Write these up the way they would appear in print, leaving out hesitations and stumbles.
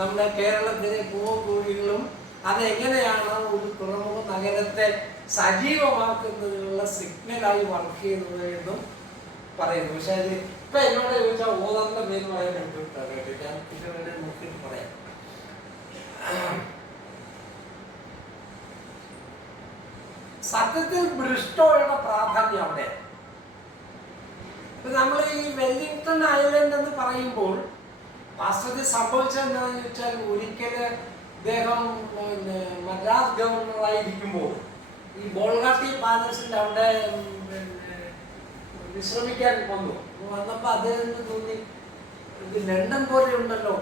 നമ്മുടെ കേരളത്തിലെ പൂവൻകോഴികളും അതെങ്ങനെയാണ് ഒരു തുറമുഖ നഗരത്തെ സജീവമാക്കുന്നതിനുള്ള സിഗ്നലായി വർക്ക് ചെയ്യുന്നത് എന്നും പറയുന്നു. പക്ഷെ അത് ഇപ്പൊ എന്നോട് ചോദിച്ചാൽ ഓതറിന്റെ പേര് പറയാൻ ബുദ്ധിമുട്ടാണ് കേട്ടോ. ഞാൻ പിന്നെ നോക്കിയിട്ട് പറയാം. സത്യത്തിൽ ബ്രിസ്റ്റോയുടെ പ്രാധാന്യം അവിടെ. നമ്മൾ ഈ വെല്ലിംഗ്ടൺ ഐലൻഡ് എന്ന് പറയുമ്പോൾ വാസ്തവത്തിൽ സംഭവിച്ചത് എന്താണെന്ന് ചോദിച്ചാൽ, ഒരിക്കല് അദ്ദേഹം മദ്രാസ് ഗവർണറായിരിക്കുമ്പോൾ ഈ ബോൾഗാട്ടി പാലസിന്റെ അവിടെ വിശ്രമിക്കാൻ വന്നപ്പോ അദ്ദേഹത്തിന് തോന്നി ഇത് ലണ്ടൻ പോലെ ഉണ്ടല്ലോ,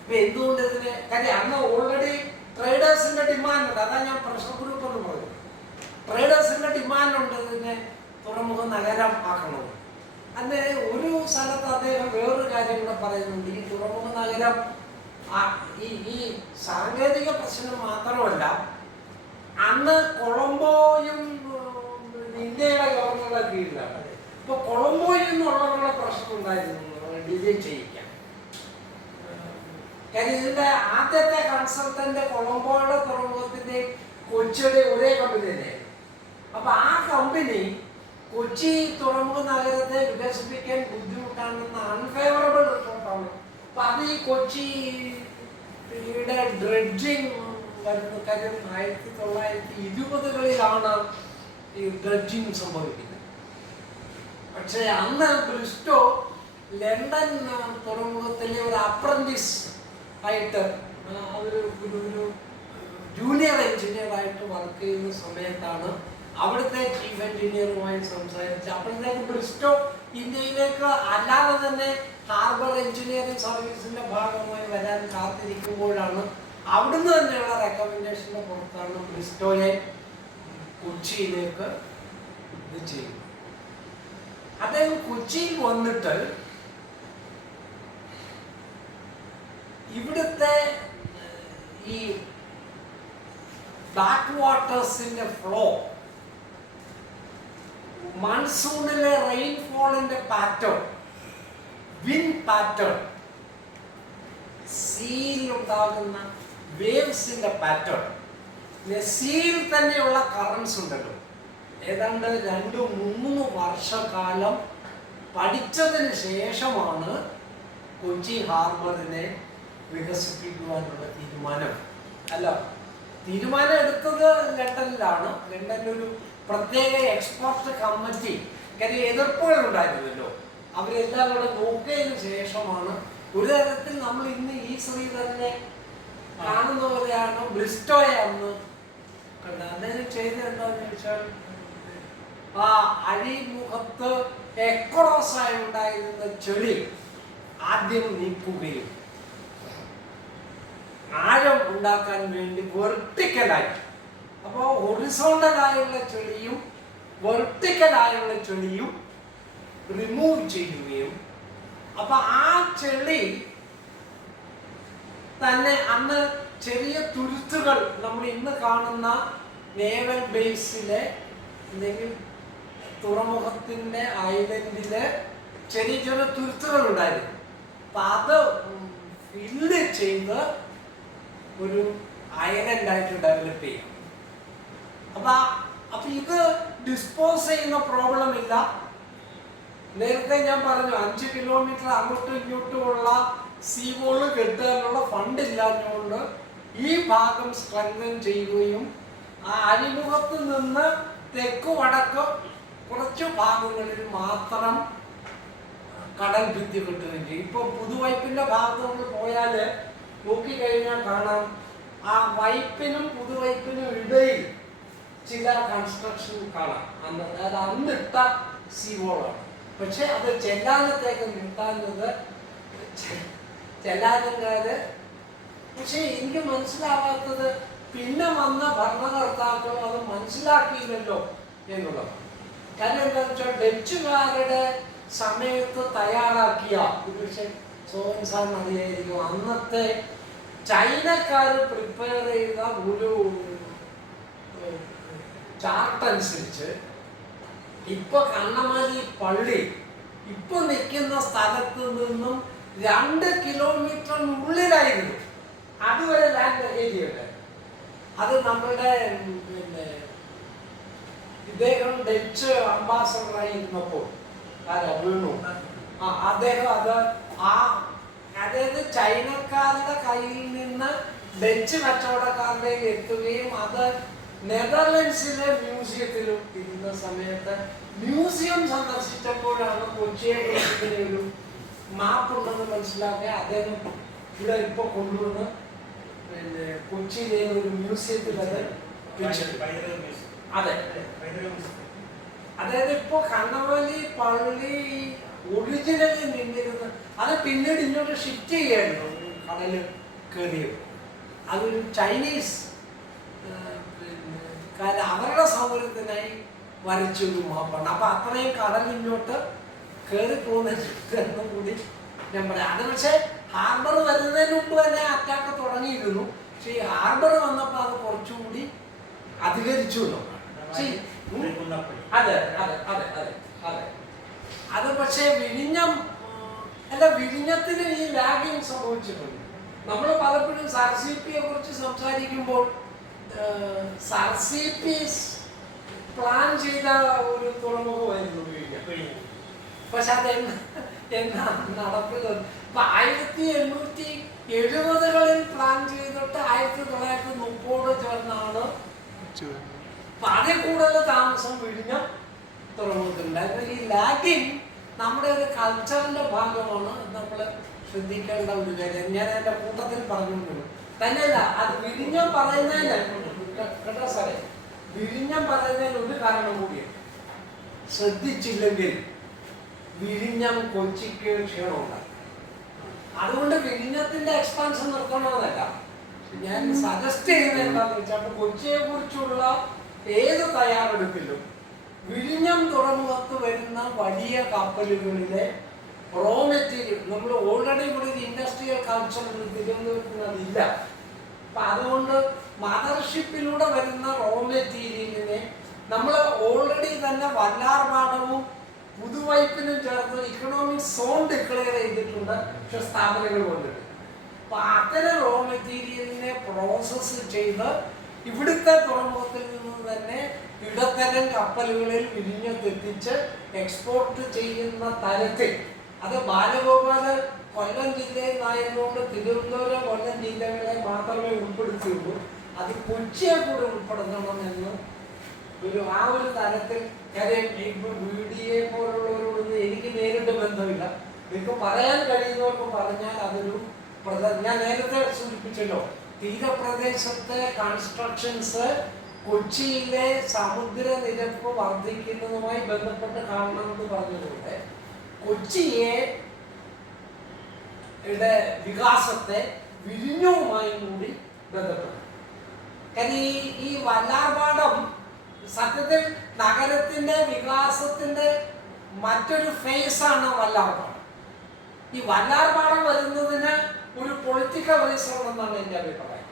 ഇപ്പൊ എന്തുകൊണ്ട് ഇതിനെ, കാര്യം അന്ന് ഓൾറെഡി ട്രേഡേഴ്സിന്റെ ഡിമാൻഡ് ഉണ്ട്. അതാ ഞാൻ പ്രഷർ ഗ്രൂപ്പ് എന്ന് പറഞ്ഞു. ട്രേഡേഴ്സിന്റെ ഡിമാൻഡ് ഉണ്ട് ഇതിനെ തുറമുഖ നഗരം ആക്കണം. അന്ന് ഒരു സ്ഥലത്ത് അദ്ദേഹം വേറൊരു കാര്യം കൂടെ പറയുന്നുണ്ട്. ഈ തുറമുഖ നഗരം ഈ സാങ്കേതിക പ്രശ്നം മാത്രമല്ല, അന്ന് കൊളംബോയും ഇന്ത്യയുടെ ഗവർണറുടെ കീഴിലാണ്. ഇപ്പൊ കൊളംബോയിൽ നിന്നുള്ളവരുടെ പ്രശ്നം ഉണ്ടായിരുന്നു ഡിലീറ്റ് ചെയ്യിക്കാൻ. കാര്യം ഇതിന്റെ ആദ്യത്തെ കൺസൾട്ടന്റ് കൊളംബോയുടെ തുറമുഖത്തിന്റെ കൊച്ചിയുടെ ഒരേ കമ്പനി തന്നെയായിരുന്നു. അപ്പൊ ആ കമ്പനി കൊച്ചി തുറമുഖ നഗരത്തെ വികസിപ്പിക്കാൻ ബുദ്ധിമുട്ടാണെന്ന അൺഫേവറബിൾ റിപ്പോർട്ടാണ്. അപ്പൊ അത് ഈ കൊച്ചിയുടെ ഡ്രഡ്ജിങ് വരുന്ന കാര്യം 1920കളിലാണ് ഈ ഡ്രഡ്ജിങ് സംഭവിക്കുന്നത്. പക്ഷെ അന്ന് ബ്രിസ്റ്റോ ലണ്ടൻ തുറമുഖത്തിലെ ഒരു അപ്രന്റീസ് ആയിട്ട് ഒരു ജൂനിയർ എഞ്ചിനീയർ ആയിട്ട് വർക്ക് ചെയ്യുന്ന സമയത്താണ് അവിടുത്തെ ചീഫ് എഞ്ചിനീയറുമായി സംസാരിച്ച് അപ്പോഴത്തേക്ക് ബ്രിസ്റ്റോ ഇന്ത്യയിലേക്ക് അല്ലാതെ തന്നെ ഹാർബർ എഞ്ചിനീയറിംഗ് സർവീസിന്റെ ഭാഗമായി വരാൻ കാത്തിരിക്കുമ്പോഴാണ് അവിടുന്ന് തന്നെയുള്ള റെക്കമെൻഡേഷന്റെ പുറത്താണ് ബ്രിസ്റ്റോയെ കൊച്ചിയിലേക്ക് ഇത് ചെയ്യുന്നത്. അദ്ദേഹം കൊച്ചിയിൽ വന്നിട്ട് ഇവിടുത്തെ ഈ ബാക്ക് വാട്ടേഴ്സിന്റെ ഫ്ലോ, മൺസൂണിലെ റെയിൻഫോളിന്റെ പാറ്റേൺ, വിൻഡ് പാറ്റേൺ, സീയിൽ ഉണ്ടാകുന്ന വേവ്സിന്റെ പാറ്റേൺ, സീയിൽ തന്നെയുള്ള കറൻസ് ഉണ്ടല്ലോ, ഏതാണ്ട് 2-3 വർഷക്കാലം പഠിച്ചതിന് ശേഷമാണ് കൊച്ചി ഹാർബറിനെ വികസിപ്പിക്കുവാനുള്ള തീരുമാനം എടുത്തത് ലണ്ടനിലാണ്. ലണ്ടനിലൊരു പ്രത്യേക എക്സ്പെർട്ട് കമ്മിറ്റി, കാര്യം എതിർപ്പുകൾ ഉണ്ടായിരുന്നല്ലോ, അവരെല്ലാം കൂടെ നോക്കിയതിനു ശേഷമാണ് ഒരു തരത്തിൽ നമ്മൾ ഇന്ന് ഈ ശ്രീധരനെ കാണുന്ന പോലെയാണ് ബ്രിസ്റ്റോയെ അന്ന് കണ്ടത്. അദ്ദേഹം ചെയ്തത് എന്താണെന്ന് ചോദിച്ചാൽ, ആ അഴിമുഖത്ത് എക്രോസായി ഉണ്ടായിരുന്ന ചെളി ആദ്യം നീക്കുകയും ആഴം ഉണ്ടാക്കാൻ വേണ്ടി വെർട്ടിക്കലായി, അപ്പോൾ ഹൊറിസോണ്ടലായുള്ള ചെളിയും വെർട്ടിക്കലായുള്ള ചെളിയും റിമൂവ് ചെയ്യുകയും, അപ്പൊ ആ ചെളി തന്നെ അന്ന് ചെറിയ തുരുത്തുകൾ നമ്മൾ ഇന്ന് കാണുന്ന നേവൽ ബേസിലെ അല്ലെങ്കിൽ തുറമുഖത്തിന്റെ ഐലൻഡില് ചെറിയ ചെറിയ തുരുത്തുകൾ ഉണ്ടായിരുന്നു. അപ്പൊ അത് ഫില്ല് ചെയ്ത് ഒരു ഐലൻഡായിട്ട് ഡെവലപ്പ് ചെയ്യാം. അപ്പൊ ഇത് ഡിസ്പോസ് ചെയ്യുന്ന പ്രോബ്ലം ഇല്ല. നേരത്തെ ഞാൻ പറഞ്ഞു 5 കിലോമീറ്റർ അങ്ങോട്ടും ഇങ്ങോട്ടുമുള്ള സീ വോള് കെട്ടാനുള്ള ഫണ്ട് ഇല്ലാഞ്ഞുകൊണ്ട് ഈ ഭാഗം സ്ട്രെങ്തൻ ചെയ്യുകയും ആ അഴിമുഖത്ത് നിന്ന് തെക്ക് വടക്ക് കുറച്ചു ഭാഗങ്ങളിൽ മാത്രം കടൽ ഭിത്തി കെട്ടുകയും ചെയ്യും. ഇപ്പൊ പുതുവൈപ്പിന്റെ ഭാഗത്ത് നമ്മൾ പോയാല് നോക്കിക്കഴിഞ്ഞാൽ കാണാം, ആ വൈപ്പിനും പുതുവൈപ്പിനും ഇടയിൽ ചില കൺസ്ട്രക്ഷൻ കാണാം. അതായത് അന്നിട്ട സീ വോളാണ്. പക്ഷെ അത് ചെല്ലാനത്തേക്ക് നിർത്താഞ്ഞത് ചെല്ലാനക്കാര്. പക്ഷെ എനിക്ക് മനസ്സിലാവാത്തത് പിന്നെ വന്ന ഭരണകർത്താക്കൾ അത് മനസ്സിലാക്കിയില്ലല്ലോ എന്നുള്ളത്. കാര്യം എന്താണെന്ന് വെച്ചാൽ ഡച്ചുകാരുടെ സമയത്ത് തയ്യാറാക്കിയ പക്ഷെ സോൻസാൻ അറിയായിരിക്കും, അന്നത്തെ ചൈനക്കാർ പ്രിപ്പയർ ചെയ്ത ഒരു ചാർട്ട് അനുസരിച്ച് ഇപ്പൊ കണ്ണമാലി പള്ളി ഇപ്പൊ നിൽക്കുന്ന സ്ഥലത്ത് നിന്നും 2 കിലോമീറ്ററിനുള്ളിലായിരുന്നു അതുവരെ ലാൻഡ് ഏരിയയുടെ. അത് നമ്മളുടെ പിന്നെ ഇദ്ദേഹം ഡച്ച് അംബാസഡറായി ഇരുന്നപ്പോൾ വീണു. അദ്ദേഹം അത് അതായത് ചൈനക്കാരുടെ കയ്യിൽ നിന്ന് ഡച്ച് കച്ചവടക്കാരുടെ എത്തുകയും അത് നെതർലൻഡ്സിലെ മ്യൂസിയത്തിലും ഇരുന്ന സമയത്ത് മ്യൂസിയം സന്ദർശിച്ചപ്പോഴാണ് കൊച്ചിയെ കുറിച്ച് ഒരു മാപ്പ് ഉണ്ടെന്ന് മനസ്സിലാക്കി അദ്ദേഹം ഇവിടെ ഇപ്പൊ കൊണ്ടുവന്ന് പിന്നെ കൊച്ചിയിലെ ഒരു മ്യൂസിയത്തിൽ അത് അതെ. അതായത് ഇപ്പൊ കണ്ണവലി പള്ളി ഒറിജിനലി നിന്നിരുന്ന അത് പിന്നീട് ഇങ്ങോട്ട് ഷിഫ്റ്റ് ചെയ്യായിരുന്നു കടല് കയറിയത്. അതൊരു ചൈനീസ് പിന്നെ അവരുടെ സൗകര്യത്തിനായി വരച്ചൊരു മാപ്പാണ്. അപ്പൊ അത്രയും കടൽ ഇങ്ങോട്ട് കയറി പോകുന്ന കൂടി ഞാൻ പറയാം. അത് പക്ഷെ ഹാർബർ വരുന്നതിന് മുമ്പ് തന്നെ അറ്റാക്ക് തുടങ്ങിയിരുന്നു. പക്ഷെ ഈ ഹാർബർ വന്നപ്പോൾ അത് കുറച്ചുകൂടി അധികരിച്ചു എന്നുള്ളതാണ്. അതെ അതെ അതെ അതെ അതെ. അത് പക്ഷേ വിഴിഞ്ഞത്തിന് ഈ ലാഗിങ് സംഭവിച്ചിട്ടുണ്ട്. നമ്മൾ പലപ്പോഴും സർസിപിയെ കുറിച്ച് സംസാരിക്കുമ്പോൾ സർസിപി പ്ലാൻ ചെയ്ത ഒരു തുറമുഖമായിരുന്നു വിഴിഞ്ഞം. പക്ഷെ അത് എന്നാ നടപ്പിൽ 1870-കളിൽ പ്ലാൻ ചെയ്തിട്ട് 1930 ചേർന്നാണ്. അതിൽ കൂടുതൽ താമസം വിഴിഞ്ഞം തുറമുഖത്തുണ്ടായിരുന്നു. ഈ ലാഗിങ് നമ്മുടെ ഒരു കൾച്ചറിന്റെ ഭാഗമാണ്. നമ്മൾ ശ്രദ്ധിക്കേണ്ട ഒരു കാര്യം ഞാൻ എൻ്റെ കൂട്ടത്തിൽ പറഞ്ഞുകൊണ്ടു തന്നെയല്ല. അത് വിഴിഞ്ഞം പറയുന്നതിന് കേട്ടോ സാറേ, വിഴിഞ്ഞം പറയുന്നതിന് ഒരു കാരണം കൂടിയാണ്. ശ്രദ്ധിച്ചില്ലെങ്കിൽ വിഴിഞ്ഞം കൊച്ചിക്ക് ക്ഷീണമുണ്ടായി. അതുകൊണ്ട് വിഴിഞ്ഞത്തിന്റെ എക്സ്പാൻഷൻ നിർത്തണമെന്നല്ല ഞാൻ സജസ്റ്റ് ചെയ്യുന്നത്. എന്താണെന്ന് വെച്ചാൽ കൊച്ചിയെ കുറിച്ചുള്ള ഏത് തയ്യാറെടുപ്പിലും വിഴിഞ്ഞം തുറമുഖത്ത് വരുന്ന വലിയ കപ്പലുകളിലെ റോ മെറ്റീരിയൽ നമ്മൾ ഓൾറെഡി ഇവിടെ ഒരു ഇൻഡസ്ട്രിയൽ കൾച്ചർ തിരുവനന്തപുരത്തിന് അതില്ല. അപ്പൊ അതുകൊണ്ട് മദർഷിപ്പിലൂടെ വരുന്ന റോ മെറ്റീരിയലിനെ നമ്മൾ ഓൾറെഡി തന്നെ വല്ലാർപാടവും പുതുവൈപ്പിനും ചേർന്ന് ഇക്കണോമിക് സോൺ ഡിക്ലെയർ ചെയ്തിട്ടുണ്ട്. പക്ഷെ സ്ഥാപനങ്ങൾ കൊണ്ടിട്ട് അപ്പൊ അത്തരം റോ മെറ്റീരിയലിനെ പ്രോസസ് ചെയ്ത് ഇവിടുത്തെ തുറമുഖത്തിൽ നിന്ന് തന്നെ ഇടത്തരം കപ്പലുകളിൽ വിഴിഞ്ഞത്തെത്തിച്ച് എക്സ്പോർട്ട് ചെയ്യുന്ന തരത്തിൽ അത് ബാലഗോപാല് കൊല്ലം ജില്ലയിൽ നിന്നായതുകൊണ്ട് തിരുവനന്തപുരം കൊല്ലം ജില്ലകളെ മാത്രമേ ഉൾപ്പെടുത്തിയുള്ളൂ. അത് കൊച്ചിയെ കൂടെ ഉൾപ്പെടുത്തണമെന്ന് ആ ഒരു തരത്തിൽ കാര്യം ഇപ്പൊ BDA പോലുള്ളവരോടൊന്നും എനിക്ക് നേരിട്ട് ബന്ധമില്ല. എനിക്ക് പറയാൻ കഴിയുന്നവർക്ക് പറഞ്ഞാൽ അതൊരു ഞാൻ നേരത്തെ സൂചിപ്പിച്ചല്ലോ, തീരപ്രദേശത്തെ കൺസ്ട്രക്ഷൻസ് കൊച്ചിയിലെ സമുദ്രനിരപ്പ് വർദ്ധിക്കുന്നതുമായി ബന്ധപ്പെട്ട് കാണണമെന്ന് പറഞ്ഞതുകൊണ്ട് കൊച്ചിയെ വികാസത്തെ വിഴിഞ്ഞവുമായി കൂടി ബന്ധപ്പെട്ടു. കാര്യം ഈ വല്ലാർപാടം സത്യത്തിൽ നഗരത്തിന്റെ വികാസത്തിന്റെ മറ്റൊരു ഫേസാണ് വല്ലാർപാടം. ഈ വല്ലാർപാടം വരുന്നതിന് ഒരു പൊളിറ്റിക്കൽ റീസൺ ഉണ്ടെന്നാണ് എൻ്റെ അഭിപ്രായം.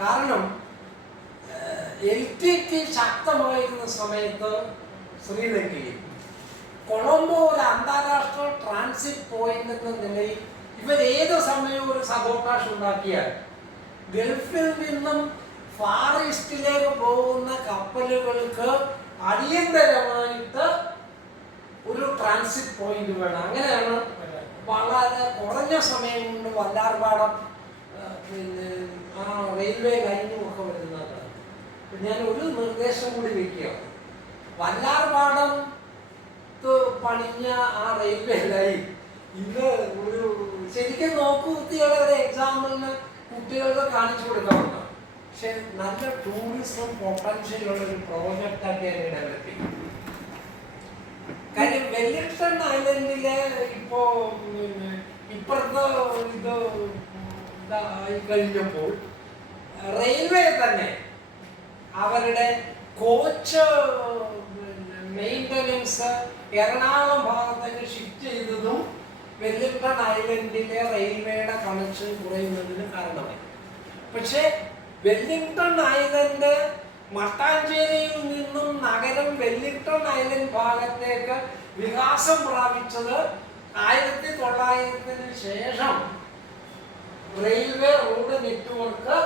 കാരണം LTT ശക്തമായിരുന്ന സമയത്ത് ശ്രീലങ്കയിൽ കൊളംബോ ഒരു അന്താരാഷ്ട്ര ട്രാൻസിറ്റ് പോയിന്റ് എന്ന നിലയിൽ ഇവരേത് സമയവും ഒരു സബോട്ടാഷ് ഉണ്ടാക്കിയാൽ ഗൾഫിൽ നിന്നും ഫാർ ഈസ്റ്റിലേക്ക് പോകുന്ന കപ്പലുകൾക്ക് അടിയന്തരമായിട്ട് ഒരു ട്രാൻസിറ്റ് പോയിന്റ് വേണം. അങ്ങനെയാണ് വളരെ കുറഞ്ഞ സമയം കൊണ്ട് വല്ലാർപാടം പിന്നെ ആ റെയിൽവേ ലൈനും ഒക്കെ വരുന്നത്. ഞാൻ ഒരു നിർദ്ദേശം കൂടി വയ്ക്കുക. വല്ലാർപാടം പണിഞ്ഞ ആ റെയിൽവേ ലൈൻ ഇന്ന് ഒരു ശരിക്കും നോക്കുകുത്തിയുടെ ഒരു എക്സാമ്പിളിന് കുട്ടികൾക്ക് കാണിച്ചു കൊടുക്കാറുണ്ട്. പക്ഷെ നല്ല ടൂറിസം പൊട്ടൻഷ്യൽ ഉള്ള ഒരു പ്രോജക്റ്റാക്കിയാണ് ഡെവലപ്പ് ചെയ്യുന്നത്. കാര്യം വെല്ലിംഗ്ടൺ ഐലൻഡിലെ ഇപ്പോ ഇപ്പുറത്തെ ഇത് ഇതായി കഴിഞ്ഞപ്പോൾ റെയിൽവേ തന്നെ അവരുടെ കോച്ച് മെയിൻ്റനൻസ് എറണാകുളം ഭാഗത്തേക്ക് ഷിഫ്റ്റ് ചെയ്തതും വെല്ലിംഗ്ടൺ ഐലൻഡിലെ റെയിൽവേയുടെ കണക്ഷൻ കുറയുന്നതിന് കാരണമായി. പക്ഷേ വെല്ലിംഗ്ടൺ ഐലൻഡ് മട്ടാഞ്ചേരിയിൽ നിന്നും നഗരം വെല്ലിംഗ്ടൺ ഐലൻഡ് ഭാഗത്തേക്ക് വികാസം പ്രാപിച്ചത് 1900-ന് ശേഷം റെയിൽവേ റോഡ് നെറ്റ്വർക്ക്,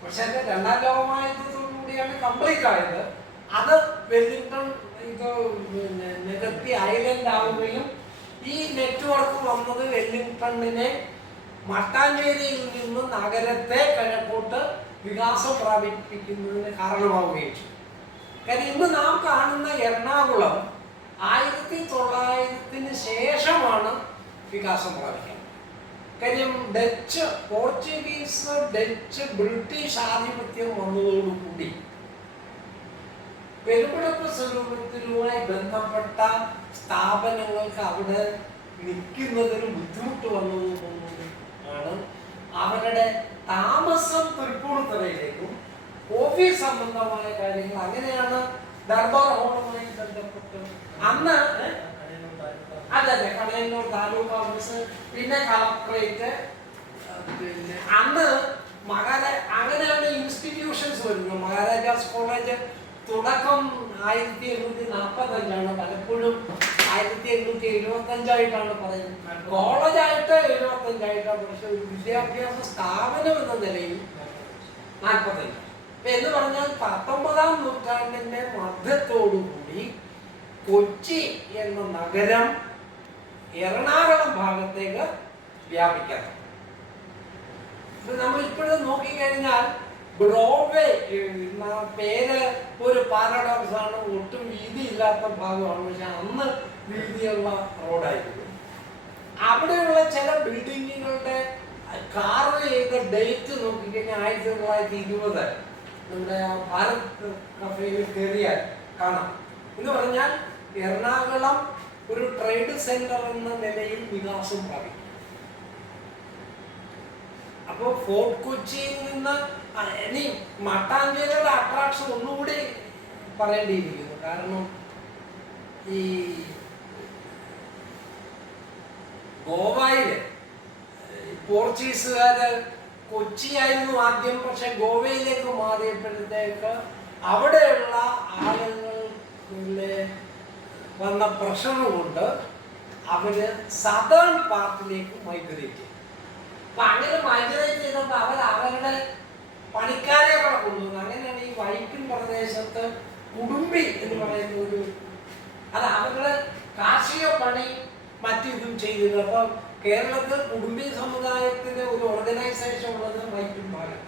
പക്ഷേ രണ്ടാം ലോകമഹായുദ്ധത്തോടുകൂടിയാണ് കംപ്ലീറ്റ് ആയത്. അത് വെല്ലിംഗ്ടൺ ഇത് നികത്തി ഐലൻഡ് ആവുകയും ഈ നെറ്റ്വർക്ക് വന്നത് വെല്ലിംഗ്ടണിനെ മട്ടാഞ്ചേരിയിൽ നിന്ന് നഗരത്തെ കിഴക്കോട്ട് വികാസം പ്രാപിപ്പിക്കുന്നതിന് കാരണമാവുകയും ചെയ്തു. കാര്യം ഇന്ന് നാം കാണുന്ന എറണാകുളം 1900-ന് ശേഷമാണ് വികാസം പ്രാപിക്കുന്നത്. കാര്യം ഡച്ച്, പോർച്ചുഗീസ്, ഡച്ച്, ബ്രിട്ടീഷ് ആധിപത്യം വന്നതോടുകൂടി പെരുമ്പടപ്പ് സ്വരൂപത്തിലുമായി ബന്ധപ്പെട്ട സ്ഥാപനങ്ങൾക്ക് അവിടെ നിൽക്കുന്നതിന് ബുദ്ധിമുട്ട് വന്നതുകൊണ്ടാണ് അവരുടെ താമസം തൃപ്പൂണിത്തുറയിലേക്കും ഓഫീസ് സംബന്ധമായ കാര്യങ്ങൾ അങ്ങനെയാണ് ദർബാർ ഹോളുമായി ബന്ധപ്പെട്ട് അന്ന് അതെ കടയന്നൂർ താലൂക്ക് ഓഫീസ്, പിന്നെ കളക്ടറേറ്റ്, പിന്നെ അന്ന് അങ്ങനെയാണ് ഇൻസ്റ്റിറ്റ്യൂഷൻസ് വരുന്നത്. മഹാരാജാസ് കോളേജ് തുടക്കം 1845 പലപ്പോഴും 1875 പറയുന്നത്. കോളേജായിട്ട് 75 പക്ഷെ ഒരു വിദ്യാഭ്യാസ സ്ഥാപനം എന്ന നിലയിൽ 45. എന്ന് പറഞ്ഞാൽ 19-ാം നൂറ്റാണ്ടിന്റെ മധ്യത്തോടുകൂടി കൊച്ചി എന്ന നഗരം എറണാകുളം ഭാഗത്തേക്ക് വ്യാപിക്കണം. നമ്മൾ ഇപ്പോഴും നോക്കിക്കഴിഞ്ഞാൽ ബ്രോഡ്വേ എന്ന പേര് ഒരു പാരഡോക്സ് ആണ്. ഒട്ടും വീതിയില്ലാത്ത ഭാഗമാണ്, പക്ഷെ അന്ന് വീതിയുള്ള റോഡായിരുന്നു. അവിടെയുള്ള ചില ബിൽഡിങ്ങുകളുടെ കാർവ് ചെയ്ത ഡേറ്റ് നോക്കിക്കഴിഞ്ഞാൽ 1920 നമ്മുടെ ഭാരത് കഫേയിൽ കയറിയാൽ കാണാം. എന്ന് പറഞ്ഞാൽ എറണാകുളം ഒരു ട്രേഡ് സെന്റർ എന്ന നിലയിൽ വികാസം പ്രാപിക്കും. അപ്പോൾ ഫോർട്ട് കൊച്ചിയിൽ നിന്ന് ഇനി മട്ടാഞ്ചേരിയുടെ അട്രാക്ഷൻ ഒന്നുകൂടി പറയേണ്ടിയിരിക്കുന്നു. കാരണം ഈ ഗോവയില് പോർച്ചുഗീസുകാര് കൊച്ചിയായിരുന്നു ആദ്യം, പക്ഷെ ഗോവയിലേക്ക് മാറിയപ്പോഴത്തേക്ക് അവിടെയുള്ള ആളുകളിലെ വന്ന പ്രഷർ കൊണ്ട് അവര് സദേൺ പാർട്ടിലേക്ക് മൈഗ്രേറ്റ് ചെയ്തു. അപ്പൊ അങ്ങനെ മൈഗ്രേറ്റ് ചെയ്തപ്പോൾ അവരുടെ പണിക്കാരെ അവിടെ കൊണ്ടുവന്നു. അങ്ങനെയാണ് ഈ വൈപ്പിൻ പ്രദേശത്ത് കുടുംബി എന്ന് പറയുന്ന ഒരു അത് അവരുടെ കാർഷിക പണി മറ്റിതും ചെയ്തിരുന്നു. അപ്പൊ കേരളത്തിൽ കുടുംബി സമുദായത്തിന് ഒരു ഓർഗനൈസേഷൻ ഉള്ളത് വൈപ്പിൻ ഭാഗം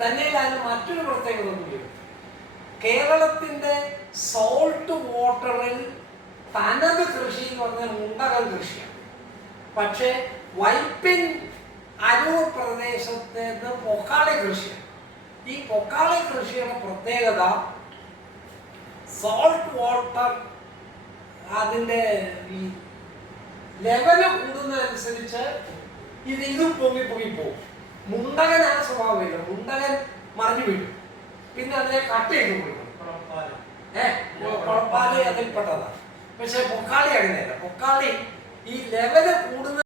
തന്നെയല്ല. അതിന് മറ്റൊരു പ്രത്യേകത കൂടി, കേരളത്തിന്റെ സോൾട്ട് വാട്ടറിൽ തനത് കൃഷി എന്ന് പറഞ്ഞാൽ മുണ്ടകൽ കൃഷിയാണ്. പക്ഷേ വൈപ്പിൻ അരൂർ പ്രദേശത്തേത് പൊക്കാളി കൃഷിയാണ്. ഈ പൊക്കാളി കൃഷിയുടെ പ്രത്യേകത സോൾട്ട് വാട്ടർ അതിൻ്റെ ഈ ലെവല് കൂടുന്നതനുസരിച്ച് ഇതും പൊങ്ങി പോകും. മുണ്ടകൻ ആ സ്വഭാവമില്ല. മുണ്ടകൻ മറിഞ്ഞു വീഴും, പിന്നെ അതിനെ കട്ട് ചെയ്ത് കൊടുക്കും. കുളപ്പാല് അതിൽപ്പെട്ടതാണ്. പക്ഷെ പൊക്കാളി അങ്ങനെയല്ല. പൊക്കാളി ഈ ലെവല് കൂടുന്ന